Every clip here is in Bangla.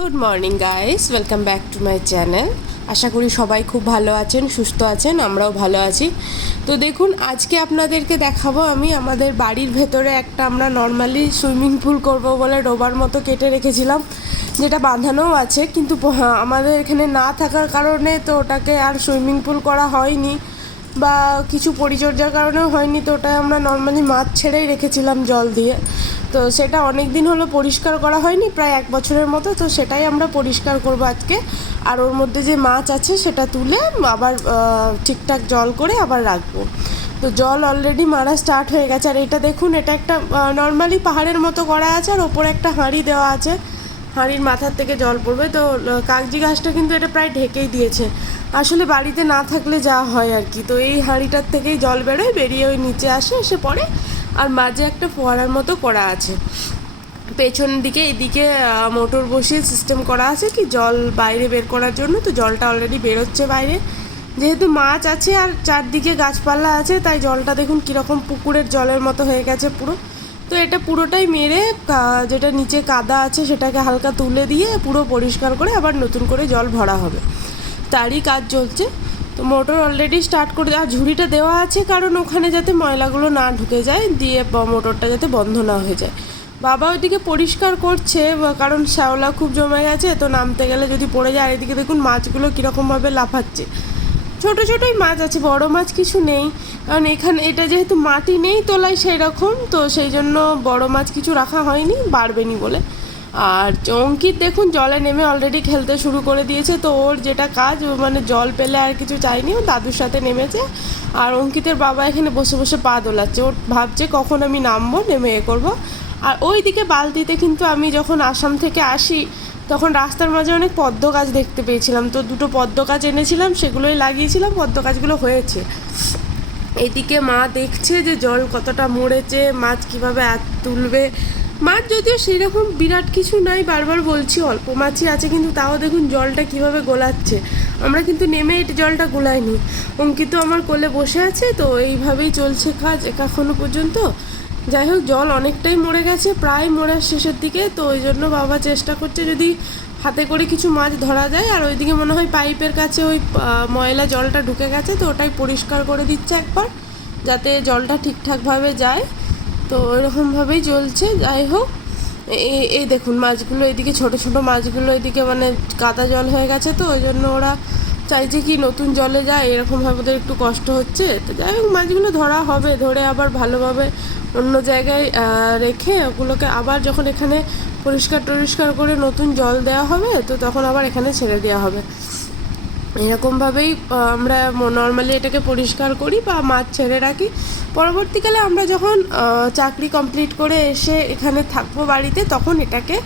Good morning guys, welcome back to my channel. আশা করি সবাই খুব ভালো আছেন, সুস্থ আছেন, আমরাও ভালো আছি। তো দেখুন, আজকে আপনাদেরকে দেখাবো আমি আমাদের বাড়ির ভেতরে একটা আমরা নর্মালি সুইমিং পুল করব বলে ডোবার মতো কেটে রেখেছিলাম, যেটা বাঁধানোও আছে, কিন্তু আমাদের এখানে না থাকার কারণে তো ওটাকে আর সুইমিং পুল করা হয়নি বা কিছু পরিচর্যার কারণেও হয়নি। তো ওটাই আমরা নর্মালি মাছ ছেড়েই রেখেছিলাম জল দিয়ে। তো সেটা অনেক দিন হলো পরিষ্কার করা হয়নি, প্রায় 1 বছরের মতো। তো সেটাই আমরা পরিষ্কার করব আজকে। আর ওর মধ্যে যে মাছ আছে সেটা তুলে আবার ঠিকঠাক জল করে আবার রাখবো। তো জল অলরেডি মারা স্টার্ট হয়ে গেছে। আর এটা দেখুন, এটা একটা নর্মালি পাহাড়ের মতো করা আছে, আর ওপরে একটা হাঁড়ি দেওয়া আছে, হাঁড়ির মাথার থেকে জল পড়বে। তো কাগজি গাছটা কিন্তু এটা প্রায় ঢেকেই দিয়েছে। আসলে বাড়িতে না থাকলে যা হয় আর কি, তো এই হাঁড়িটার থেকেই জল বেরোয়, বেরিয়ে ওই নিচে এসে পড়ে। আর মাঝে একটা ফোয়ারার মতো করা আছে, পেছন দিকে এদিকে মোটর বসিয়ে সিস্টেম করা আছে কি জল বাইরে বের করার জন্য। তো জলটা অলরেডি বেরোচ্ছে বাইরে, যেহেতু মাছ আছে আর চারদিকে গাছপালা আছে, তাই জলটা দেখুন কীরকম পুকুরের জলের মতো হয়ে গেছে পুরো। তো এটা পুরোটাই মেরে যেটা নিচে কাদা আছে সেটাকে হালকা তুলে দিয়ে পুরো পরিষ্কার করে আবার নতুন করে জল ভরা হবে, তারই কাজ চলছে। তো মোটর অলরেডি স্টার্ট করে, আর ঝুড়িটা দেওয়া আছে কারণ ওখানে যাতে ময়লাগুলো না ঢুকে যায়, দিয়ে মোটরটা যাতে বন্ধ না হয়ে যায়। বাবা ওইদিকে পরিষ্কার করছে, কারণ শ্যাওলা খুব জমে গেছে, তো নামতে গেলে যদি পড়ে যায়। আর এদিকে দেখুন মাছগুলো কীরকমভাবে লাফাচ্ছে। ছোটো ছোটোই মাছ আছে, বড় মাছ কিছু নেই, কারণ এখানে এটা যেহেতু মাটি নেই তোলায় সেই রকম, তো সেই জন্য বড় মাছ কিছু রাখা হয়নি, বাড়বেনি বলে। আর অঙ্কিত দেখুন জলে নেমে অলরেডি খেলতে শুরু করে দিয়েছে। তো ওর যেটা কাজ, ও মানে জল পেলে আর কিছু চাইনি, ও দাদুর সাথে নেমেছে। আর অঙ্কিতের বাবা এখানে বসে বসে পা দোলাচ্ছে, ওর ভাবছে কখন আমি নামবো, নেমে করবো। আর ওই দিকে বালতিতে কিন্তু আমি যখন আসাম থেকে আসি তখন রাস্তার মাঝে অনেক পদ্ম গাছ দেখতে পেয়েছিলাম, তো 2টো পদ্ম গাছ এনেছিলাম, সেগুলোই লাগিয়েছিলাম, পদ্ম গাছগুলো হয়েছে। এদিকে মা দেখছে যে জল কতটা মরেছে, মাছ কীভাবে তুলবে। মাছ যদিও সেরকম বিরাট কিছু নাই, বারবার বলছি অল্প মাছই আছে, কিন্তু তাও দেখুন জলটা কিভাবে গোলাচ্ছে। আমরা কিন্তু নেমে এটা জলটা গোলাইনি। অঙ্কিত আমার কোলে বসে আছে, তো এইভাবেই চলছে কাজ এখনো পর্যন্ত। যাই হোক, জল অনেকটাই মরে গেছে, প্রায় মরার শেষের দিকে। তো ওই জন্য বাবা চেষ্টা করছে যদি হাতে করে কিছু মাছ ধরা যায়। আর ওইদিকে মনে হয় পাইপের কাছে ওই ময়লা জলটা ঢুকে গেছে, তো ওটাই পরিষ্কার করে দিচ্ছে একবার, যাতে জলটা ঠিকঠাকভাবে যায়। তো ওইরকমভাবেই চলছে। যাই হোক, এই দেখুন মাছগুলো এদিকে, ছোট ছোট মাছগুলো এদিকে মানে কাদা জল হয়ে গেছে, তো ওই জন্য ওরা চাইছে কি নতুন জলে যায়, এরকমভাবে ওদের একটু কষ্ট হচ্ছে। তো যাই হোক, মাছগুলো ধরা হবে, ধরে আবার ভালোভাবে অন্য জায়গায় রেখে ওগুলোকে আবার যখন এখানে পরিষ্কার টরিষ্কার করে নতুন জল দেওয়া হবে, তো তখন আবার এখানে ছেড়ে দেওয়া হবে। এরকমভাবেই আমরা নর্মালি এটাকে পরিষ্কার করি বা মাছ ছেড়ে রাখি। পরবর্তীকালে আমরা যখন চাকরি কমপ্লিট করে এসে এখানে থাকবো বাড়িতে, তখন এটাকে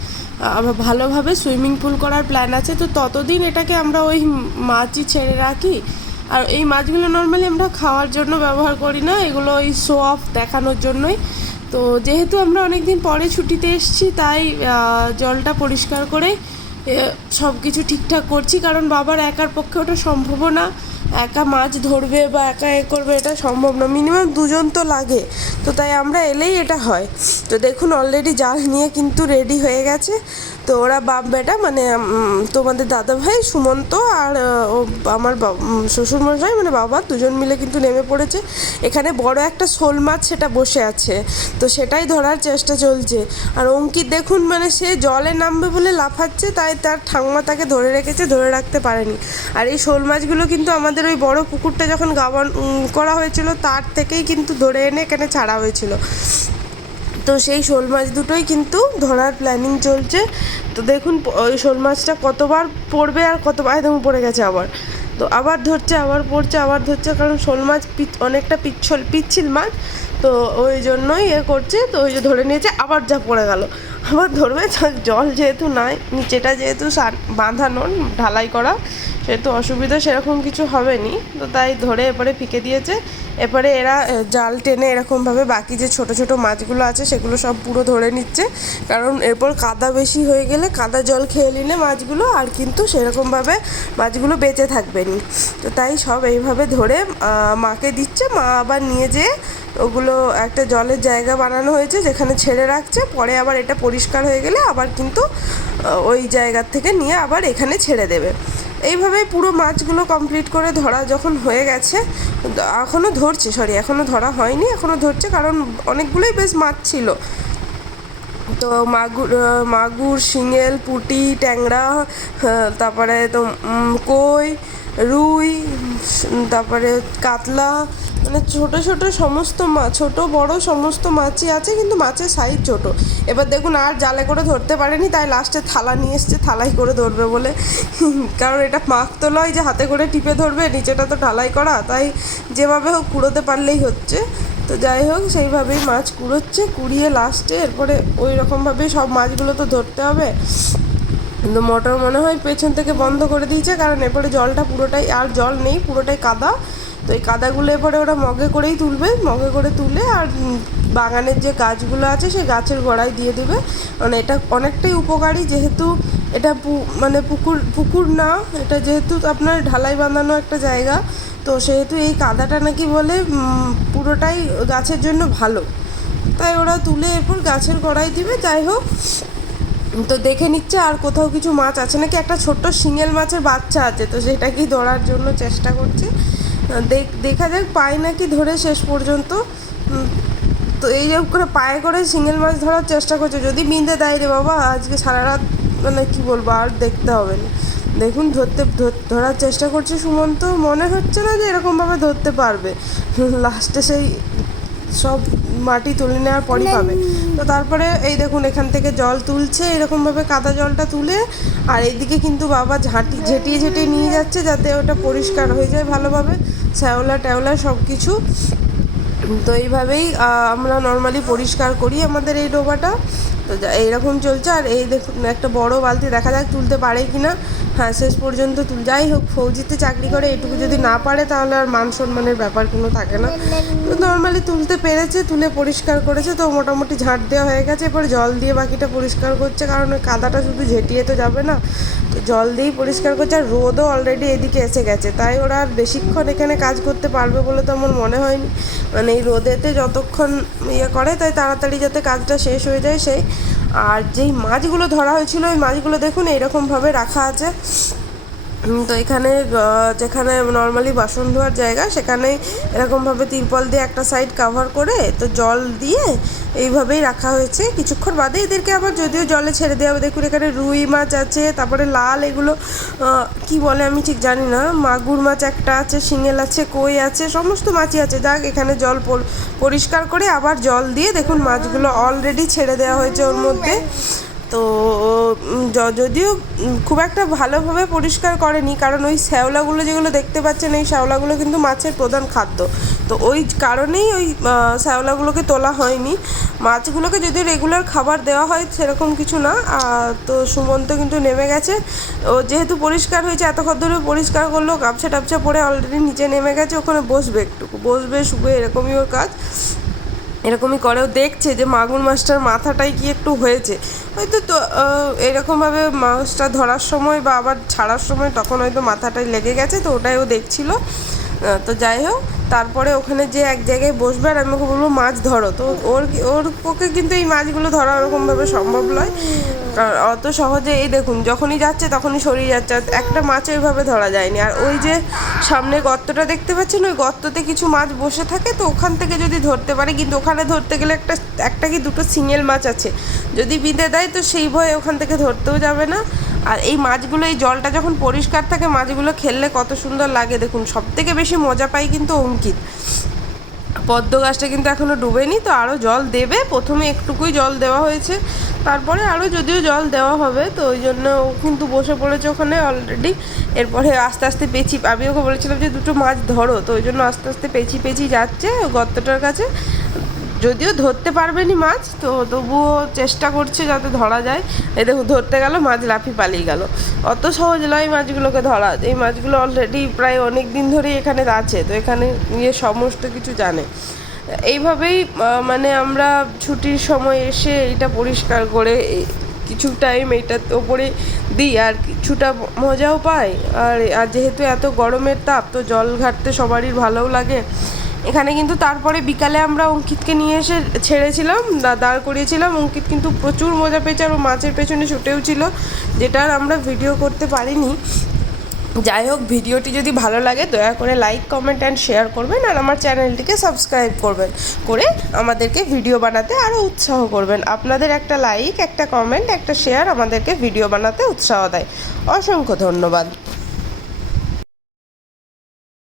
ভালোভাবে সুইমিং পুল করার প্ল্যান আছে। তো ততদিন এটাকে আমরা ওই মাছই ছেড়ে রাখি। আর এই মাছগুলো নর্মালি আমরা খাওয়ার জন্য ব্যবহার করি না, এগুলো ওই শো অফ দেখানোর জন্যই। তো যেহেতু আমরা অনেক দিন পরে ছুটিতে এসেছি, তাই জলটা পরিষ্কার করে সব কিছু ঠিকঠাক করছি, কারণ বাবার একার পক্ষে ওটা সম্ভব না, একা মাছ ধরবে বা একা করবে, এটা সম্ভব না, মিনিমাম 2জন তো লাগে। তো তাই আমরা এলেই এটা হয়। তো দেখুন অলরেডি জাল নিয়ে কিন্তু রেডি হয়ে গেছে। তো ওরা বাপ বেটা মানে তোমাদের দাদা ভাই সুমন্ত আর আমার শ্বশুরমশাই মানে বাবা, 2জন মিলে কিন্তু নেমে পড়েছে। এখানে বড় একটা শোল মাছ সেটা বসে আছে, তো সেটাই ধরার চেষ্টা চলছে। আর অঙ্কিত দেখুন মানে সে জলে নামবে বলে লাফাচ্ছে, তাই তার ঠাম্মা তাকে ধরে রেখেছে, ধরে রাখতে পারেনি। আর এই শোল মাছগুলো কিন্তু আমাদের ওই বড় পুকুরটা যখন গাবান করা হয়েছিল তার থেকেই কিন্তু ধরে এনে এখানে ছাড়া হয়েছিল। তো সেই শোল মাছ দুটোই কিন্তু ধরার প্ল্যানিং চলছে। তো দেখুন ওই শোল মাছটা কতবার পড়বে আর কতবার একদম পড়ে গেছে আবার, তো আবার ধরছে, আবার পড়ছে, আবার ধরছে, কারণ শোল মাছ অনেকটা পিচ্ছিল মাছ, তো ওই জন্যই করছে। তো ওই যে ধরে নিয়েছে, আবার যা পড়ে গেল, আবার ধরবে। জল যেহেতু নাই, নিচেটা যেহেতু বাঁধানো ঢালাই করা, সেহেতু অসুবিধা সেরকম কিছু হবে নি। তো তাই ধরে এরপরে ফিকে দিয়েছে। এরপরে এরা জাল টেনে এরকমভাবে বাকি যে ছোট ছোট মাছগুলো আছে সেগুলো সব পুরো ধরে নিচ্ছে, কারণ এরপর কাদা বেশি হয়ে গেলে কাদা জল খেয়ে নিলে মাছগুলো আর কিন্তু সেরকমভাবে মাছগুলো বেঁচে থাকবে নি। তো তাই সব এইভাবে ধরে মাকে দিচ্ছে, মা আবার নিয়ে যেয়ে ওগুলো একটা জলের জায়গা বানানো হয়েছে যেখানে ছেড়ে রাখছে, পরে আবার এটা পরিষ্কার হয়ে গেলে আবার কিন্তু ওই জায়গার থেকে নিয়ে আবার এখানে ছেড়ে দেবে। এইভাবেই পুরো মাছগুলো কমপ্লিট করে ধরা যখন হয়ে গেছে, এখনও ধরছে, এখনও ধরা হয়নি, এখনও ধরছে, কারণ অনেকগুলোই বেশ মাছ ছিল। তো মাগুর, শিঙেল, পুঁটি, ট্যাংরা, তারপরে তো কই, রুই, তারপরে কাতলা, মানে ছোটো ছোটো সমস্ত মাছ, ছোটো বড় সমস্ত মাছই আছে, কিন্তু মাছের সাইজ ছোটো। এবার দেখুন আর জালে করে ধরতে পারেনি, তাই লাস্টে থালা নিয়ে এসছে থালাই করে ধরবে বলে, কারণ এটা মাছ তো নয় যে হাতে করে টিপে ধরবে, নিচেটা তো ঢালাই করা, তাই যেভাবে হোক কুড়োতে পারলেই হচ্ছে। তো যাই হোক সেইভাবেই মাছ কুড়োচ্ছে, কুড়িয়ে লাস্টে এরপরে ওই রকমভাবেই সব মাছগুলো তো ধরতে হবে। কিন্তু মোটর মনে হয় পেছন থেকে বন্ধ করে দিয়েছে, কারণ এরপরে জলটা পুরোটাই আর জল নেই, পুরোটাই কাদা। তো এই কাদাগুলো এরপরে ওরা মগে করেই তুলবে, মগে করে তুলে আর বাগানের যে গাছগুলো আছে সেই গাছের গোড়ায় দিয়ে দেবে। মানে এটা অনেকটাই উপকারী, যেহেতু এটা মানে পুকুর না, এটা যেহেতু আপনার ঢালাই বাঁধানো একটা জায়গা, তো সেহেতু এই কাদাটা নাকি বলে পুরোটাই গাছের জন্য ভালো। তাই ওরা তুলে এরপর গাছের গোড়ায় দিবে। যাই হোক, তো দেখে নিচ্ছে আর কোথাও কিছু মাছ আছে নাকি। একটা ছোট্ট শিঙেল মাছের বাচ্চা আছে, তো সেটাকেই ধরার জন্য চেষ্টা করছে। দেখা যাক পায় নাকি ধরে শেষ পর্যন্ত। তো এই যে করে পায়ে করে শিঙেল মাছ ধরার চেষ্টা করছে, যদি বিঁধে দেয় রে বাবা আজকে সারা রাত, মানে কি বলবো, আর দেখতে হবে না। দেখুন ধরার চেষ্টা করছে সুমন্ত, মনে হচ্ছে না যে এরকমভাবে ধরতে পারবে, লাস্টে সেই সব মাটি তুলে নেওয়ার পরই পাবে। তো তারপরে এই দেখুন এখান থেকে জল তুলছে এরকমভাবে, কাদা জলটা তুলে, আর এইদিকে কিন্তু বাবা ঝেঁটিয়ে নিয়ে যাচ্ছে যাতে ওটা পরিষ্কার হয়ে যায় ভালোভাবে, শ্যাওলা ট্যাওলা সব কিছু। তো এইভাবেই আমরা নর্মালি পরিষ্কার করি আমাদের এই ডোবাটা। তো এইরকম চলছে। আর এই দেখুন একটা বড় বালতি, দেখা যাক তুলতে পারে কি না। হ্যাঁ, শেষ পর্যন্ত যাই হোক, ফৌজিতে চাকরি করে, এটুকু যদি না পারে তাহলে আর মান সম্মানের ব্যাপার কোনো থাকে না। তো নর্মালি তুলতে পেরেছে, তুলে পরিষ্কার করেছে, তো মোটামুটি ঝাঁট দেওয়া হয়ে গেছে। এরপর জল দিয়ে বাকিটা পরিষ্কার করছে, কারণ ওই কাদাটা শুধু ঝেঁটিয়ে তো যাবে না, তো জল দিয়েই পরিষ্কার করছে। আর রোদও অলরেডি এদিকে এসে গেছে, তাই ওরা আর বেশিক্ষণ এখানে কাজ করতে পারবে বলে তো আমার মনে হয়নি। মানে এই রোদেতে যতক্ষণ করে, তাই তাড়াতাড়ি যাতে কাজটা শেষ হয়ে যায় সেই। আর যেই মাছগুলো ধরা হয়েছিল ওই মাছগুলো দেখুন এইরকমভাবে রাখা আছে। তো এখানে যেখানে নর্মালি বাসন ধোয়ার জায়গা, সেখানে এরকমভাবে তিরপল দিয়ে একটা সাইড কাভার করে, তো জল দিয়ে এইভাবেই রাখা হয়েছে। কিছুক্ষণ বাদে এদেরকে আবার যদিও জলে ছেড়ে দেওয়া হবে। দেখুন এখানে রুই মাছ আছে, তারপরে লাল এগুলো কি বলে আমি ঠিক জানি না, মাগুর মাছ একটা আছে, শিঙেল আছে, কই আছে, সমস্ত মাছই আছে। যাক, এখানে জল পরিষ্কার করে আবার জল দিয়ে দেখুন মাছগুলো অলরেডি ছেড়ে দেওয়া হয়েছে ওর মধ্যে। তো যদিও খুব একটা ভালোভাবে পরিষ্কার করেনি, কারণ ওই শ্যাওলাগুলো যেগুলো দেখতে পাচ্ছেন, এই শ্যাওলাগুলো কিন্তু মাছের প্রধান খাদ্য। তো ওই কারণেই ওই শ্যাওলাগুলোকে তোলা হয়নি। মাছগুলোকে যদিও রেগুলার খাবার দেওয়া হয় সেরকম কিছু না। তো সুমন্ত কিন্তু নেমে গেছে, ও যেহেতু পরিষ্কার হয়েছে, এতক্ষণ ধরে পরিষ্কার করলো, গামছা টামছা পরে অলরেডি নিচে নেমে গেছে, ওখানে বসবে, একটুকু বসবে, শুবে, এরকমই ওর কাজ। এরকমই করেও দেখছে যে মাগুর মাছটার মাথাটাই কি একটু হয়েছে হয়তো, তো এরকমভাবে মাছটা ধরার সময় বা আবার ছাড়ার সময় তখন হয়তো মাথাটাই লেগে গেছে, তো ওটাই ও দেখছিল। তো যাই হোক, তারপরে ওখানে যে এক জায়গায় বসবে আর আমি ওকে বলবো মাছ ধরো, তো ওর পক্ষে কিন্তু এই মাছগুলো ধরা ওরকমভাবে সম্ভব নয়, কারণ অত সহজে এই দেখুন যখনই যাচ্ছে তখনই সরিয়ে যাচ্ছে, একটা মাছ ওইভাবে ধরা যায়নি। আর ওই যে সামনে গর্তটা দেখতে পাচ্ছেন, ওই গর্ততে কিছু মাছ বসে থাকে, তো ওখান থেকে যদি ধরতে পারে, কিন্তু ওখানে ধরতে গেলে একটা কি দুটো শিঙেল মাছ আছে, যদি বিঁধে দেয় তো সেই ভয়ে ওখান থেকে ধরতেও যাবে না। আর এই মাছগুলো, এই জলটা যখন পরিষ্কার থাকে মাছগুলো খেললে কত সুন্দর লাগে দেখুন। সব থেকে বেশি মজা পাই কিন্তু অঙ্কিত। পদ্ম গাছটা কিন্তু এখনও ডুবেনি, তো আরও জল দেবে, প্রথমে একটুকুই জল দেওয়া হয়েছে, তারপরে আরও যদিও জল দেওয়া হবে। তো ওই জন্য ও কিন্তু বসে পড়েছে ওখানে অলরেডি। এরপরে আস্তে আস্তে আমি ওকে বলেছিলাম যে দুটো মাছ ধরো, তো ওই জন্য আস্তে আস্তে পেঁচি যাচ্ছে গর্তটার কাছে। যদিও ধরতে পারবেনি মাছ, তো তবুও চেষ্টা করছে যাতে ধরা যায়। এই দেখুন ধরতে গেল, মাছ লাফিয়ে পালিয়ে গেল। অত সহজ নয় মাছগুলোকে ধরা। এই মাছগুলো অলরেডি প্রায় অনেক দিন ধরেই এখানে আছে, তো এখানে নিয়ে সমস্ত কিছু জানে। এইভাবেই মানে আমরা ছুটির সময় এসে এটা পরিষ্কার করে কিছু টাইম এইটার ওপরে দিই, আর কিছুটা মজাও পাই। আর যেহেতু এত গরমের তাপ, তো জল ঘাটতে সবারই ভালোও লাগে। এখানে কিন্তু তারপরে বিকালে আমরা অঙ্কিতকে নিয়ে এসে ছেড়েছিলাম, দাঁড় করিয়েছিলাম। অঙ্কিত কিন্তু প্রচুর মজা পেয়েছে, আর ও মাছের পেছনে ছুটেও ছিল, যেটা আর আমরা ভিডিও করতে পারিনি। যাই হোক, ভিডিওটি যদি ভালো লাগে দয়া করে লাইক, কমেন্ট অ্যান্ড শেয়ার করবেন, আর আমার চ্যানেলটিকে সাবস্ক্রাইব করবেন, করে আমাদেরকে ভিডিও বানাতে আরও উৎসাহ করবেন। আপনাদের একটা লাইক, একটা কমেন্ট, একটা শেয়ার আমাদেরকে ভিডিও বানাতে উৎসাহ দেয়। অসংখ্য ধন্যবাদ।